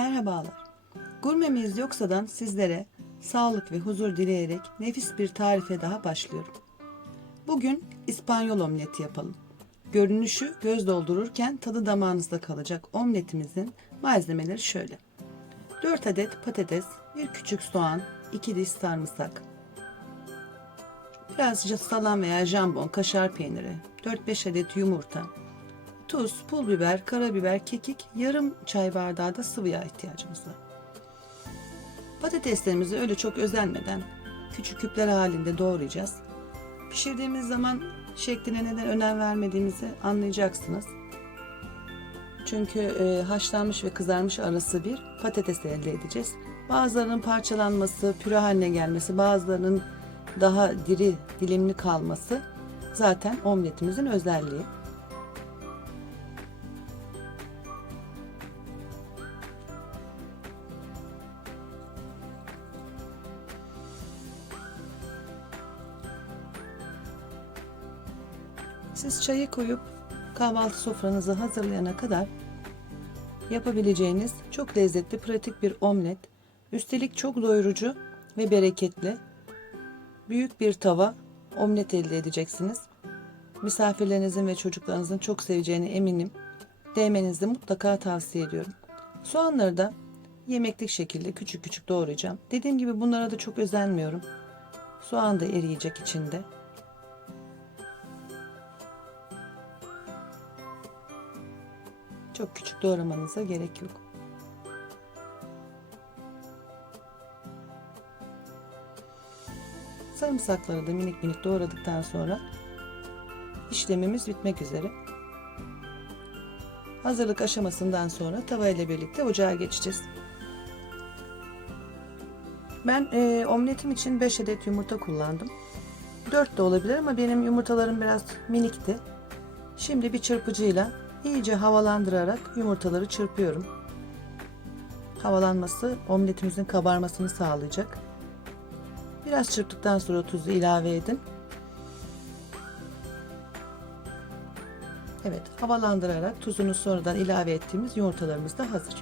Merhabalar. Gurmemiz Yoksa'dan sizlere sağlık ve huzur dileyerek nefis bir tarife daha başlıyorum. Bugün İspanyol omleti yapalım. Görünüşü göz doldururken tadı damağınızda kalacak omletimizin malzemeleri şöyle. 4 adet patates, 1 küçük soğan, 2 diş sarımsak, birazcık salam veya jambon, kaşar peyniri, 4-5 adet yumurta, tuz, pul biber, karabiber, kekik, yarım çay bardağı da sıvı yağ ihtiyacımız var. Patateslerimizi öyle çok özenmeden küçük küpler halinde doğrayacağız. Pişirdiğimiz zaman şekline neden önem vermediğimizi anlayacaksınız. Çünkü e, haşlanmış ve kızarmış arası bir patates elde edeceğiz. Bazılarının parçalanması, püre haline gelmesi, bazılarının daha diri, dilimli kalması zaten omletimizin özelliği. Çayı koyup kahvaltı sofranızı hazırlayana kadar yapabileceğiniz çok lezzetli, pratik bir omlet. Üstelik çok doyurucu ve bereketli. Büyük bir tava omlet elde edeceksiniz. Misafirlerinizin ve çocuklarınızın çok seveceğine eminim. Değmenizi mutlaka tavsiye ediyorum. Soğanları da yemeklik şekilde küçük küçük doğrayacağım. Dediğim gibi bunlara da çok özenmiyorum. Soğan da eriyecek içinde. Çok küçük doğramanıza gerek yok. Sarımsakları da minik minik doğradıktan sonra işlemimiz bitmek üzere. Hazırlık aşamasından sonra tava ile birlikte ocağa geçeceğiz. Ben e, omletim için 5 adet yumurta kullandım. 4 de olabilir ama benim yumurtalarım biraz minikti. Şimdi bir çırpıcıyla iyice havalandırarak yumurtaları çırpıyorum. Havalanması omletimizin kabarmasını sağlayacak. Biraz çırptıktan sonra tuzu ilave edin. Evet, havalandırarak tuzunu sonradan ilave ettiğimiz yumurtalarımız da hazır.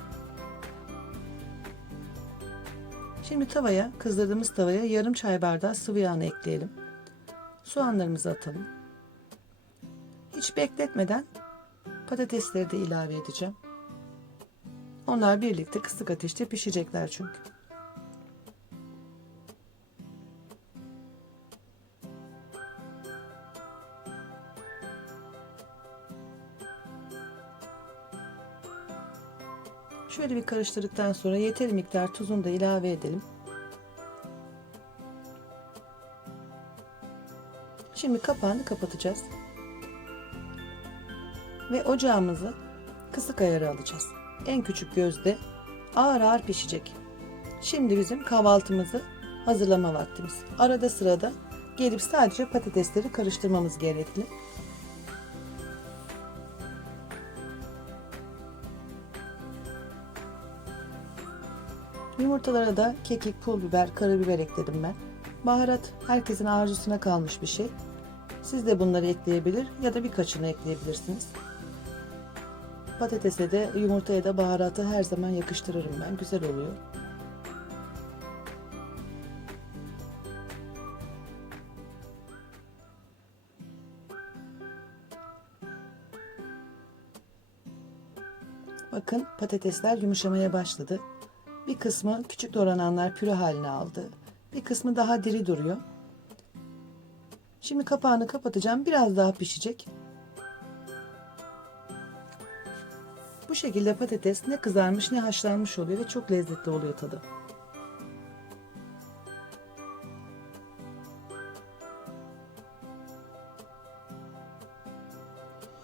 Şimdi tavaya, kızdırdığımız tavaya yarım çay bardağı sıvı yağını ekleyelim. Soğanlarımızı atalım. Hiç bekletmeden patatesleri de ilave edeceğim. Onlar birlikte kısık ateşte pişecekler çünkü. Şöyle bir karıştırdıktan sonra yeteri miktar tuzunu da ilave edelim. Şimdi kapağını kapatacağız. Ve ocağımızı kısık ayarı alacağız. En küçük gözde ağır ağır pişecek. Şimdi bizim kahvaltımızı hazırlama vaktimiz. Arada sırada gelip sadece patatesleri karıştırmamız gerekli. Yumurtalara da kekik, pul biber, karabiber ekledim ben. Baharat herkesin arzusuna kalmış bir şey. Siz de bunları ekleyebilir ya da birkaçını ekleyebilirsiniz. Patatese de yumurtaya da baharatı her zaman yakıştırırım ben. Güzel oluyor. Bakın patatesler yumuşamaya başladı. Bir kısmı küçük doğrananlar püre haline aldı. Bir kısmı daha diri duruyor. Şimdi kapağını kapatacağım. Biraz daha pişecek. Bu şekilde patates ne kızarmış ne haşlanmış oluyor ve çok lezzetli oluyor tadı.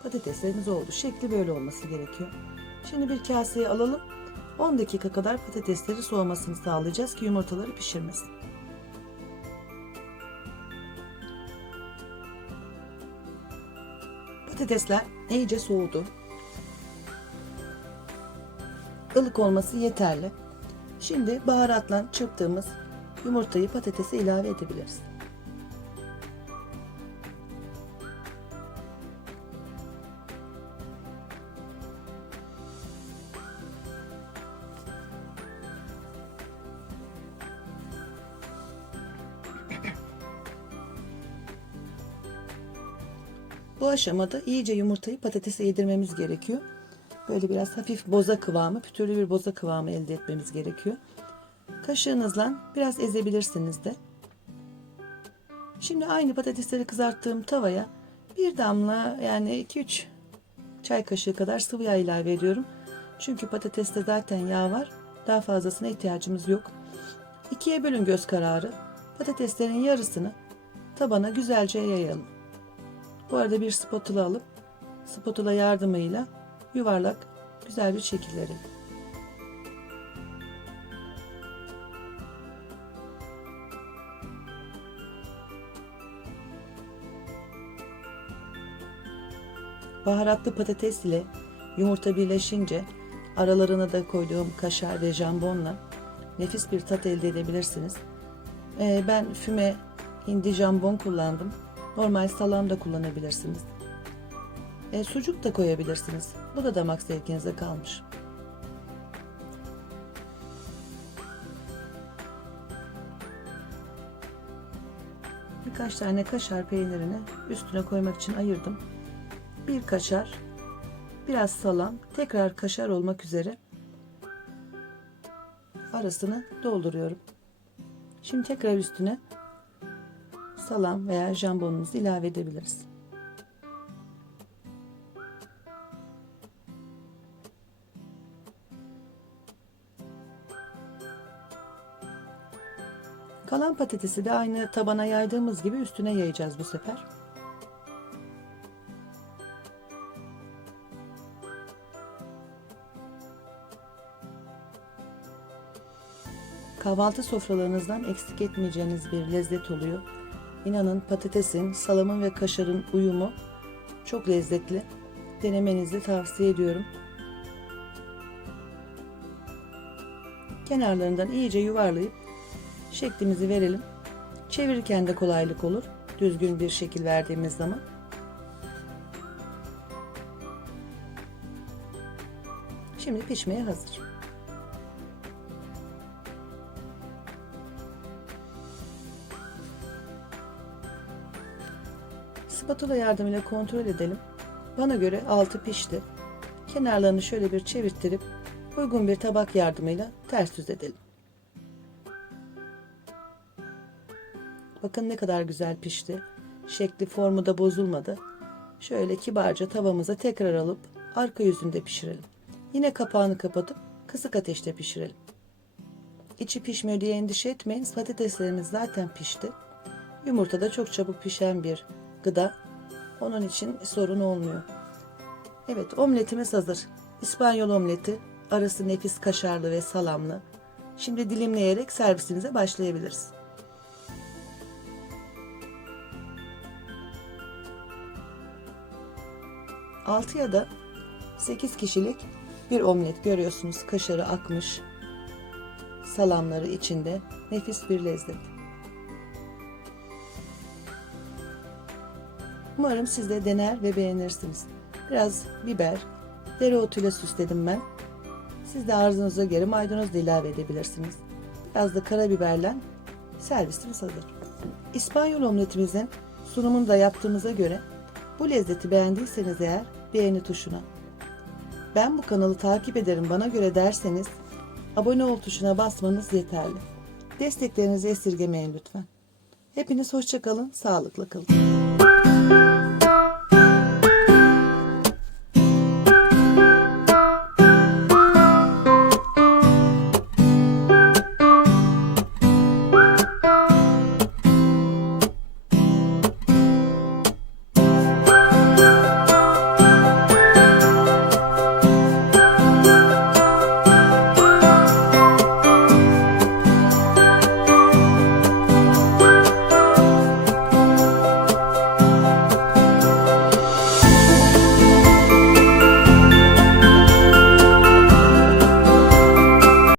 Patateslerimiz oldu. Şekli böyle olması gerekiyor. Şimdi bir kaseye alalım. 10 dakika kadar patatesleri soğumasını sağlayacağız ki yumurtaları pişirmesin. Patatesler iyice soğudu ılık olması yeterli. Şimdi baharatla çırptığımız yumurtayı patatese ilave edebiliriz. Bu aşamada iyice yumurtayı patatese yedirmemiz gerekiyor. Böyle biraz hafif boza kıvamı, pütürlü bir boza kıvamı elde etmemiz gerekiyor. Kaşığınızla biraz ezebilirsiniz de. Şimdi aynı patatesleri kızarttığım tavaya bir damla yani 2-3 çay kaşığı kadar sıvı yağ ilave ediyorum. Çünkü patateste zaten yağ var. Daha fazlasına ihtiyacımız yok. İkiye bölün göz kararı. Patateslerin yarısını tabana güzelce yayalım. Bu arada bir spatula alıp spatula yardımıyla yuvarlak güzel bir şekil verelim. Baharatlı patates ile yumurta birleşince aralarına da koyduğum kaşar ve jambonla nefis bir tat elde edebilirsiniz. Ee, ben füme hindi jambon kullandım. Normal salam da kullanabilirsiniz. Ee, sucuk da koyabilirsiniz. Bu da damak zevkinize kalmış. Birkaç tane kaşar peynirini üstüne koymak için ayırdım. Bir kaşar, biraz salam, tekrar kaşar olmak üzere arasını dolduruyorum. Şimdi tekrar üstüne salam veya jambonumuzu ilave edebiliriz. Patatesi de aynı tabana yaydığımız gibi üstüne yayacağız bu sefer. Kahvaltı sofralarınızdan eksik etmeyeceğiniz bir lezzet oluyor. İnanın patatesin, salamın ve kaşarın uyumu çok lezzetli. Denemenizi tavsiye ediyorum. Kenarlarından iyice yuvarlayıp şeklimizi verelim. Çevirirken de kolaylık olur. Düzgün bir şekil verdiğimiz zaman. Şimdi pişmeye hazır. Spatula yardımıyla kontrol edelim. Bana göre altı pişti. Kenarlarını şöyle bir çevirttirip uygun bir tabak yardımıyla ters düz edelim. Bakın ne kadar güzel pişti. Şekli formu da bozulmadı. Şöyle kibarca tavamıza tekrar alıp arka yüzünde pişirelim. Yine kapağını kapatıp kısık ateşte pişirelim. İçi pişmiyor diye endişe etmeyin. Patateslerimiz zaten pişti. Yumurta da çok çabuk pişen bir gıda. Onun için sorun olmuyor. Evet omletimiz hazır. İspanyol omleti. Arası nefis kaşarlı ve salamlı. Şimdi dilimleyerek servisimize başlayabiliriz. Altı ya da 8 kişilik bir omlet görüyorsunuz. Kaşarı akmış. Salamları içinde. Nefis bir lezzet. Umarım siz de dener ve beğenirsiniz. Biraz biber, dereotuyla süsledim ben. Siz de arzunuza göre maydanoz da ilave edebilirsiniz. Biraz da karabiberle servisimiz hazır. İspanyol omletimizin sunumunu da yaptığımıza göre bu lezzeti beğendiyseniz eğer beğeni tuşuna. Ben bu kanalı takip ederim bana göre derseniz abone ol tuşuna basmanız yeterli. Desteklerinizi esirgemeyin lütfen. Hepiniz hoşçakalın, sağlıkla kalın.